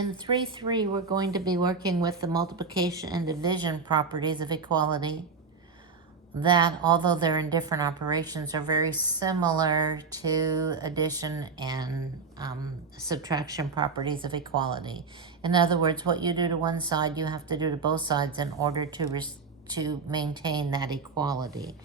In 3.3, we're going to be working with the multiplication and division properties of equality that, although they're in different operations, are very similar to addition and subtraction properties of equality. In other words, what you do to one side, you have to do to both sides in order to maintain that equality.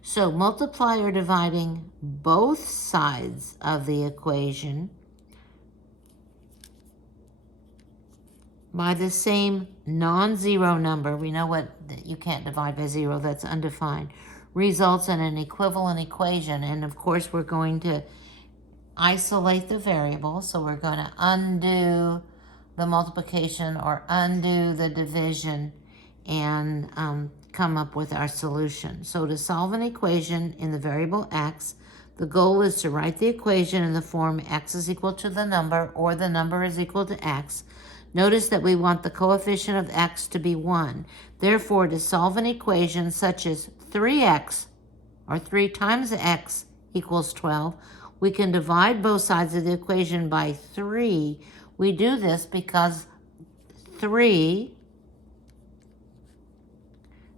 So multiply or dividing both sides of the equation by the same non-zero number, we know what you can't divide by zero, that's undefined, results in an equivalent equation. And of course, we're going to isolate the variable, so we're going to undo the multiplication or undo the division and come up with our solution. So to solve an equation in the variable x, the goal is to write the equation in the form x is equal to the number or the number is equal to x. Notice that we want the coefficient of x to be 1. Therefore, to solve an equation such as 3x, or 3 times x equals 12, we can divide both sides of the equation by 3. We do this because 3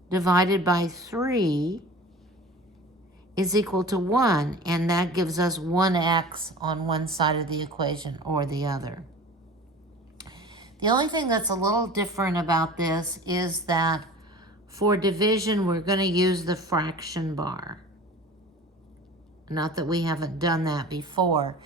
divided by 3 is equal to 1, and that gives us 1x on one side of the equation or the other. The only thing that's a little different about this is that for division, we're going to use the fraction bar. Not that we haven't done that before,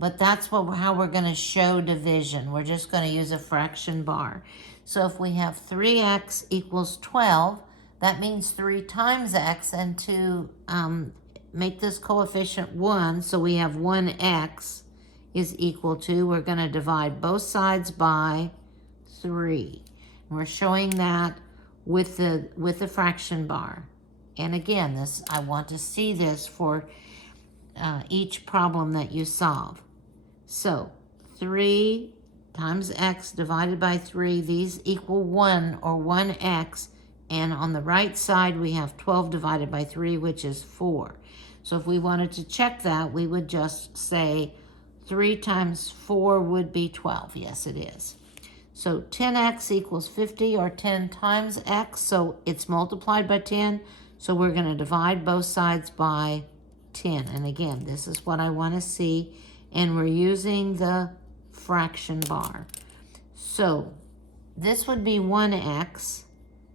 but that's how we're going to show division. We're just going to use a fraction bar. So if we have 3x equals 12, that means 3 times x, and to make this coefficient 1, so we have 1x is equal to, we're going to divide both sides by 3. We're showing that with the fraction bar. And again, this, I want to see this for each problem that you solve. So 3 times x divided by 3, these equal 1 or 1x, and on the right side we have 12 divided by 3, which is 4. So if we wanted to check that, we would just say 3 times 4 would be 12. Yes, it is. So 10x equals 50, or 10 times x, so it's multiplied by 10. So we're going to divide both sides by 10. And again, this is what I want to see, and we're using the fraction bar. So this would be 1x,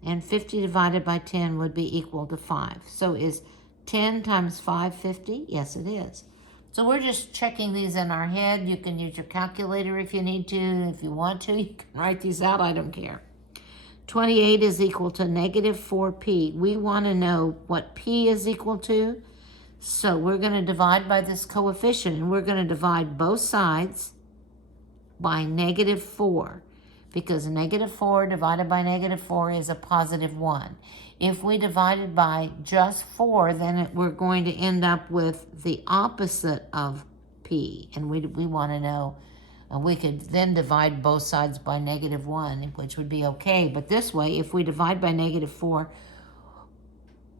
and 50 divided by 10 would be equal to 5. So is 10 times 5 50? Yes, it is. So we're just checking these in our head. You can use your calculator if you need to. If you want to, you can write these out. I don't care. 28 is equal to negative 4p. We want to know what p is equal to. So we're going to divide by this coefficient, and we're going to divide both sides by negative 4, because negative 4 divided by negative 4 is a positive 1. If we divided by just 4, then we're going to end up with the opposite of p. And we want to know, we could then divide both sides by negative 1, which would be okay. But this way, if we divide by negative 4,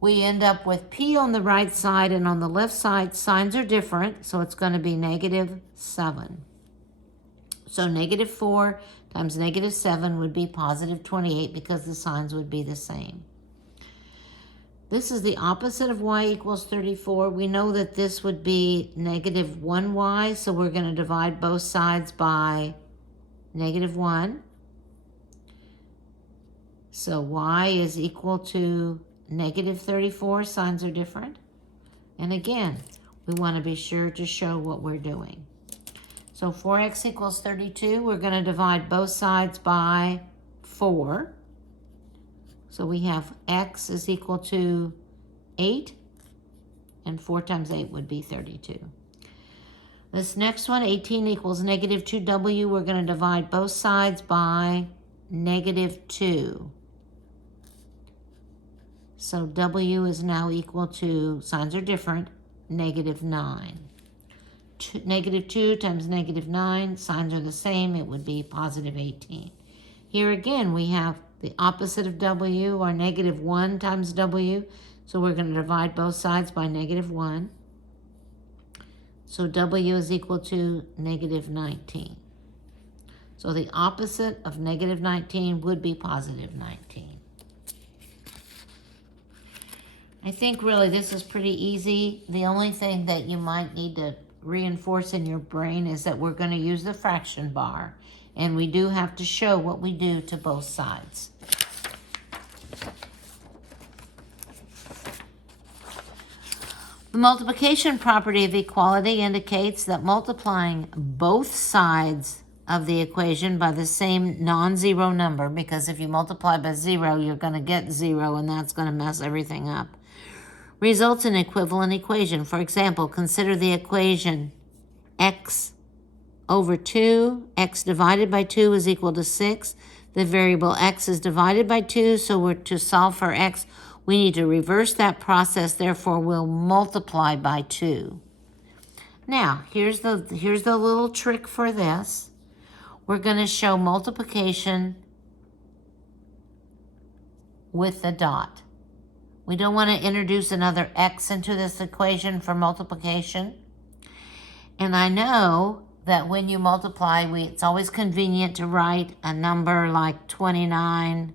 we end up with p on the right side, and on the left side, signs are different, so it's going to be negative 7. So negative 4 times negative 7 would be positive 28, because the signs would be the same. This is the opposite of y equals 34. We know that this would be negative 1y, so we're going to divide both sides by negative 1. So y is equal to negative 34. Signs are different. And again, we want to be sure to show what we're doing. So 4x equals 32. We're going to divide both sides by 4. So we have x is equal to 8, and 4 times 8 would be 32. This next one, 18 equals negative 2w. We're going to divide both sides by negative 2. So w is now equal to, signs are different, negative 9. Negative 2 times negative 9, signs are the same. It would be positive 18. Here again, we have the opposite of w, or negative 1 times w. So we're going to divide both sides by negative 1. So w is equal to negative 19. So the opposite of negative 19 would be positive 19. I think really this is pretty easy. The only thing that you might need to reinforce in your brain is that we're going to use the fraction bar. And we do have to show what we do to both sides. The multiplication property of equality indicates that multiplying both sides of the equation by the same non-zero number, because if you multiply by 0, you're going to get 0, and that's going to mess everything up, results in an equivalent equation. For example, consider the equation x over 2, x divided by 2 is equal to 6. The variable x is divided by 2, so we're to solve for x, we need to reverse that process, therefore we'll multiply by 2. Now, here's the little trick for this. We're going to show multiplication with the dot. We don't want to introduce another x into this equation for multiplication. And I know that when you multiply, it's always convenient to write a number like 29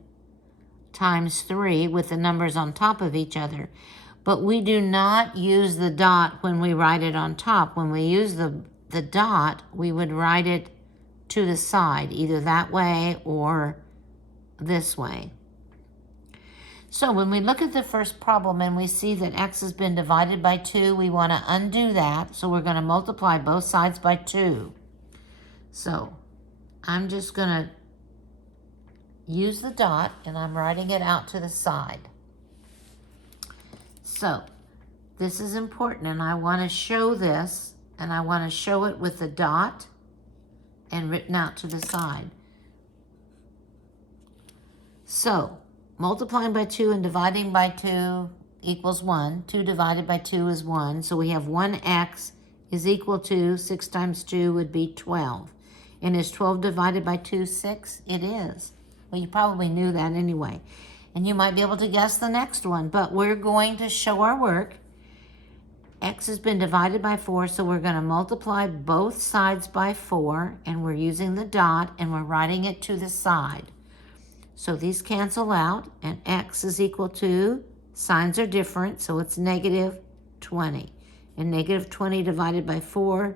times 3 with the numbers on top of each other. But we do not use the dot when we write it on top. When we use the dot, we would write it to the side, either that way or this way. So when we look at the first problem and we see that x has been divided by 2, we want to undo that. So we're going to multiply both sides by 2. So I'm just going to use the dot, and I'm writing it out to the side. So this is important, and I want to show this, and I want to show it with the dot and written out to the side. So multiplying by 2 and dividing by 2 equals 1. 2 divided by 2 is 1. So we have 1x is equal to 6 times 2 would be 12. And is 12 divided by 2 6? It is. Well, you probably knew that anyway. And you might be able to guess the next one, but we're going to show our work. X has been divided by 4, so we're going to multiply both sides by 4, and we're using the dot, and we're writing it to the side. So these cancel out, and x is equal to, signs are different, so it's negative 20. And negative 20 divided by 4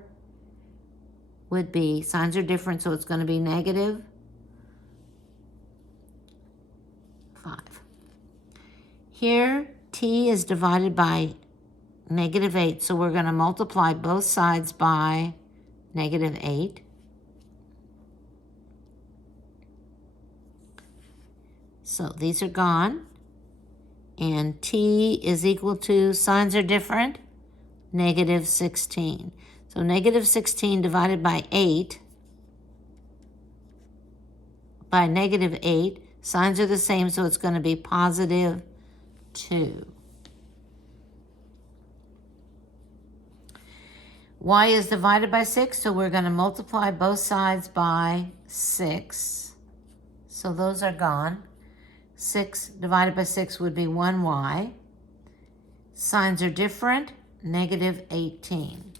would be, signs are different, so it's going to be negative 5. Here, t is divided by negative 8, so we're going to multiply both sides by negative 8. So these are gone. And t is equal to, signs are different, negative 16. So negative 16 divided by 8, by negative 8, signs are the same, so it's going to be positive 2. Y is divided by 6, so we're going to multiply both sides by 6. So those are gone. 6 divided by 6 would be 1y. Signs are different, negative 18.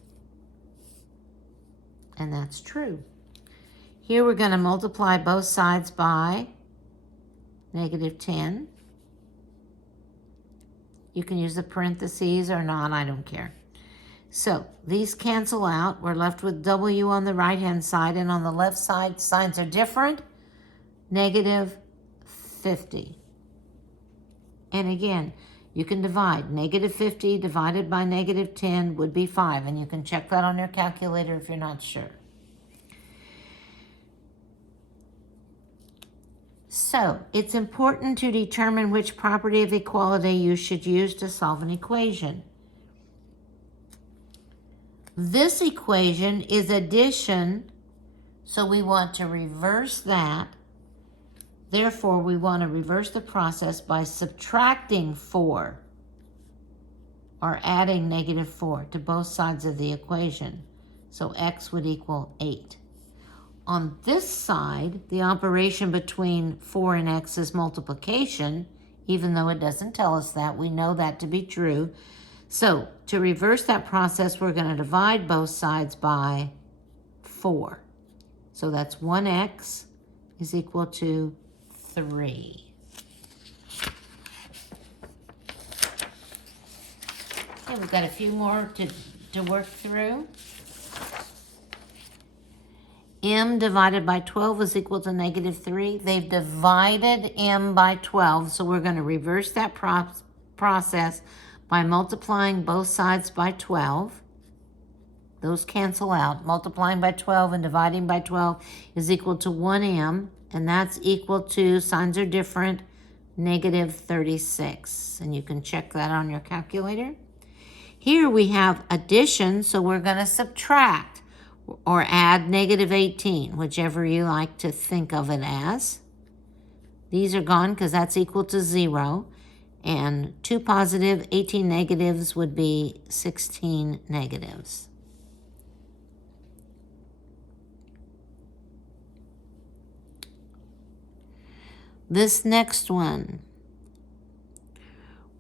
And that's true. Here we're going to multiply both sides by negative 10. You can use the parentheses or not, I don't care. So these cancel out. We're left with w on the right-hand side, and on the left side, signs are different, negative 50. And again, you can divide. Negative 50 divided by negative 10 would be 5, and you can check that on your calculator if you're not sure. So it's important to determine which property of equality you should use to solve an equation. This equation is addition, so we want to reverse that. Therefore, we want to reverse the process by subtracting 4 or adding negative 4 to both sides of the equation. So x would equal 8. On this side, the operation between 4 and x is multiplication, even though it doesn't tell us that. We know that to be true. So to reverse that process, we're going to divide both sides by 4. So that's 1x is equal to 3. Okay, we've got a few more to work through. M divided by 12 is equal to -3. They've divided M by 12, so we're going to reverse that process by multiplying both sides by 12. Those cancel out. Multiplying by 12 and dividing by 12 is equal to 1m, and that's equal to, signs are different, -36. And you can check that on your calculator. Here we have addition, so we're going to subtract or add -18, whichever you like to think of it as. These are gone because that's equal to 0. And 2 positive, 18 negatives would be 16 negatives. This next one,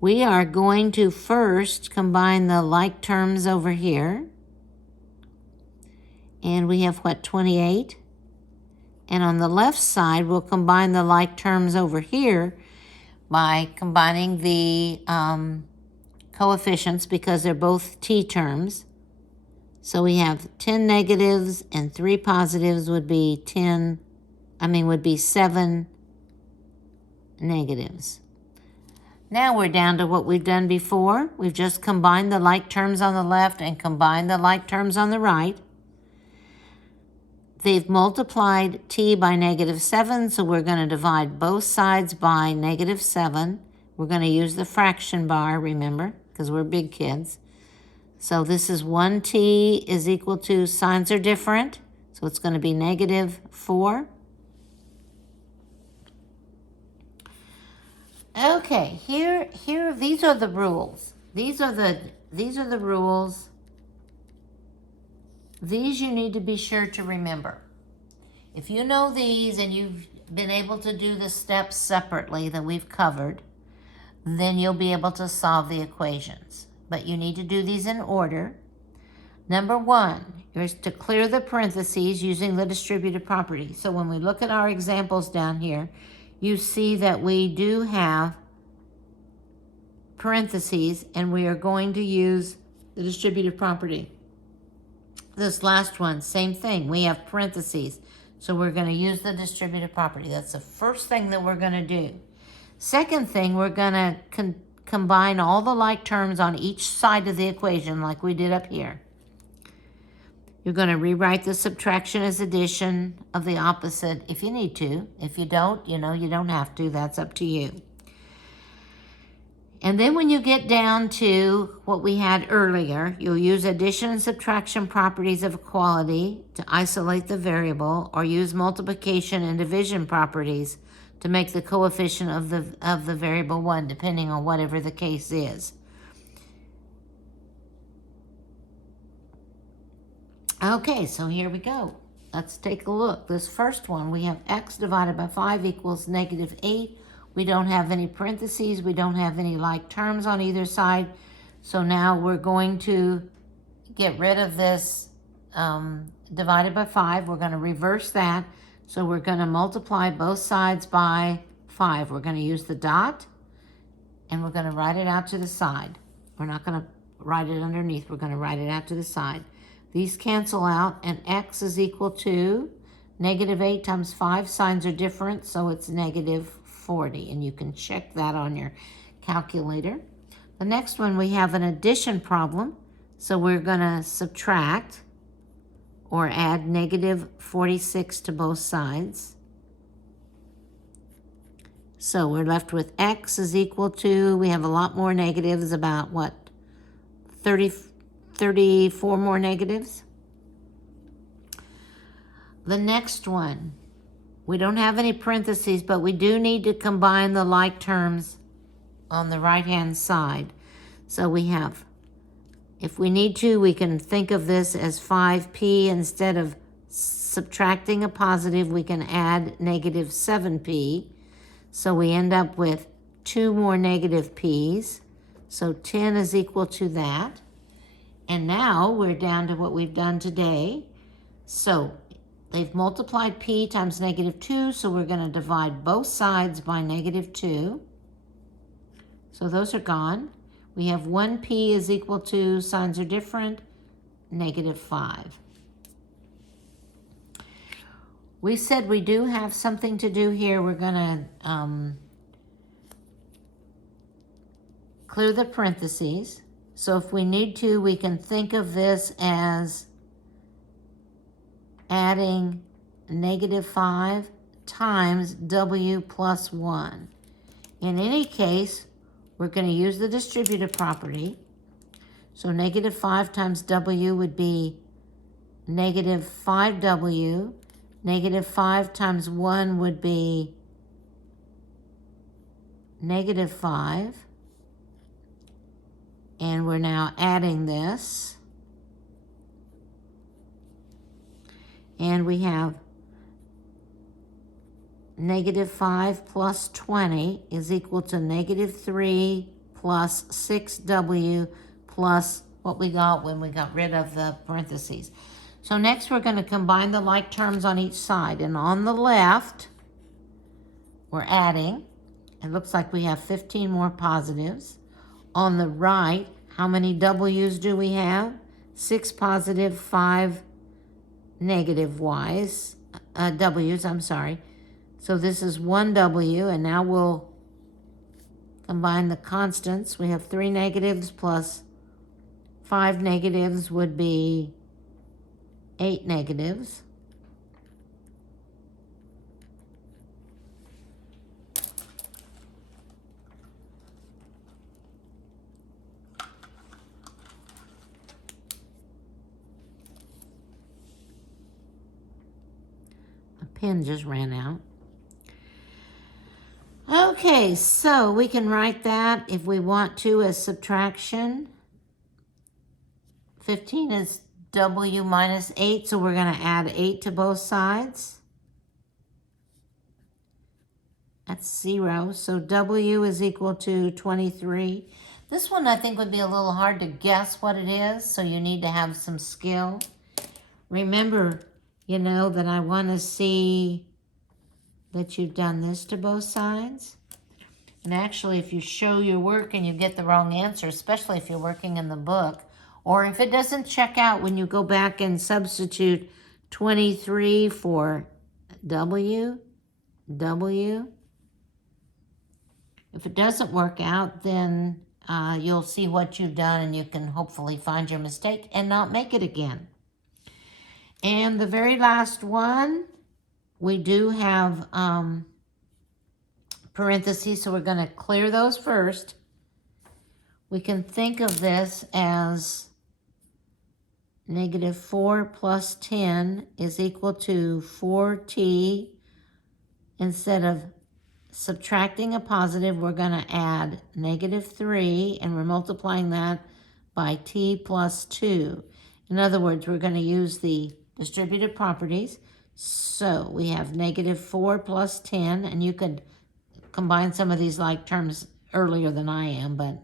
we are going to first combine the like terms over here. And we have, what, 28? And on the left side, we'll combine the like terms over here by combining the coefficients because they're both t terms. So we have 10 negatives and 3 positives would be 7 negatives. Now we're down to what we've done before. We've just combined the like terms on the left and combined the like terms on the right. They've multiplied t by -7, so we're going to divide both sides by -7. We're going to use the fraction bar, remember, because we're big kids. So this is 1t is equal to, signs are different, so it's going to be -4. Okay, here, these are the rules. These are the rules. These you need to be sure to remember. If you know these and you've been able to do the steps separately that we've covered, then you'll be able to solve the equations. But you need to do these in order. Number 1 is to clear the parentheses using the distributive property. So when we look at our examples down here, you see that we do have parentheses and we are going to use the distributive property. This last one, same thing. We have parentheses. So we're going to use the distributive property. That's the first thing that we're going to do. Second thing, we're going to combine all the like terms on each side of the equation like we did up here. You're going to rewrite the subtraction as addition of the opposite if you need to. If you don't, you don't have to. That's up to you. And then when you get down to what we had earlier, you'll use addition and subtraction properties of equality to isolate the variable, or use multiplication and division properties to make the coefficient of the variable 1, depending on whatever the case is. Okay, so here we go. Let's take a look. This first one, we have x divided by 5 equals -8. We don't have any parentheses. We don't have any like terms on either side. So now we're going to get rid of this divided by 5. We're going to reverse that. So we're going to multiply both sides by 5. We're going to use the dot, and we're going to write it out to the side. We're not going to write it underneath. We're going to write it out to the side. These cancel out, and x is equal to -8 times 5. Signs are different, so it's -40, and you can check that on your calculator. The next one, we have an addition problem, so we're going to subtract or add -46 to both sides. So we're left with x is equal to, we have a lot more negatives, about what, 34 more negatives. The next one, we don't have any parentheses, but we do need to combine the like terms on the right-hand side. So we have, if we need to, we can think of this as 5p. Instead of subtracting a positive, we can add -7p. So we end up with 2 more negative p's. So 10 is equal to that. And now we're down to what we've done today. So they've multiplied p times negative 2, so we're going to divide both sides by negative 2. So those are gone. We have 1p is equal to, signs are different, negative 5. We said we do have something to do here. We're going to clear the parentheses. So if we need to, we can think of this as adding negative 5 times w plus 1. In any case, we're going to use the distributive property. So negative 5 times w would be negative 5w. Negative 5 times 1 would be negative 5. And we're now adding this. And we have negative 5 plus 20 is equal to negative 3 plus 6w plus what we got when we got rid of the parentheses. So next we're going to combine the like terms on each side. And on the left, we're adding. It looks like we have 15 more positives. On the right, how many w's do we have? 6 positive, 5 negative w's. I'm sorry. So this is 1 w, and now we'll combine the constants. We have 3 negatives plus 5 negatives would be 8 negatives. My pen just ran out. Okay, so we can write that if we want to as subtraction. 15 is w minus 8, so we're going to add 8 to both sides. That's 0, so w is equal to 23. This one I think would be a little hard to guess what it is, so you need to have some skill. Remember, you know, that I want to see that you've done this to both sides. And actually, if you show your work and you get the wrong answer, especially if you're working in the book, or if it doesn't check out when you go back and substitute 23 for w, if it doesn't work out, then you'll see what you've done and you can hopefully find your mistake and not make it again. And the very last one, we do have parentheses, so we're going to clear those first. We can think of this as negative 4 plus 10 is equal to 4t. Instead of subtracting a positive, we're going to add negative 3, and we're multiplying that by t plus 2. In other words, we're going to use the distributive properties. So we have negative 4 plus 10, and you could combine some of these like terms earlier than I am, but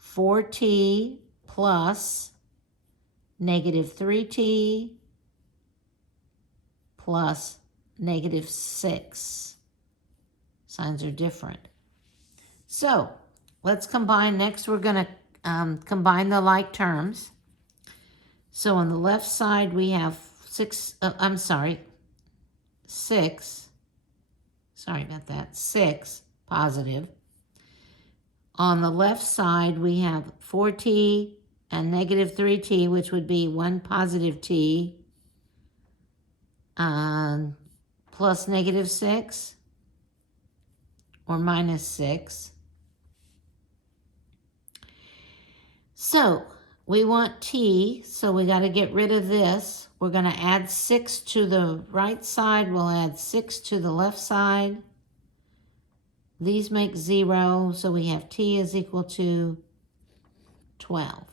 4t plus negative 3t plus negative 6. Signs are different. So let's combine. Next, we're going to combine the like terms. So on the left side, we have 6 positive. On the left side, we have 4t and negative 3t, which would be 1 positive t, plus negative 6, or minus 6. So we want t, so we got to get rid of this. We're going to add 6 to the right side. We'll add 6 to the left side. These make 0, so we have t is equal to 12.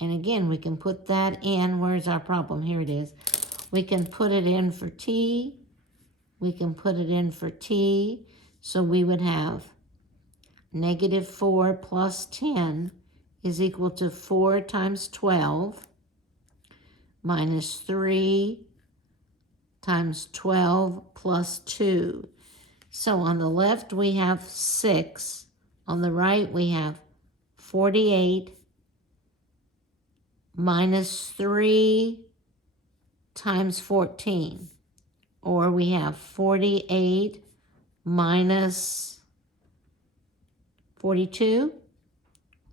And again, we can put that in. Where's our problem? Here it is. We can put it in for t. We can put it in for t. So we would have negative 4 plus 10 is equal to 4 times 12 minus 3 times 12 plus 2. So on the left we have 6. On the right we have 48 minus 3 times 14. Or we have 48 minus 42,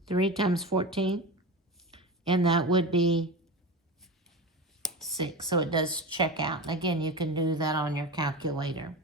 3 times 14, and that would be 6. So it does check out. Again, you can do that on your calculator.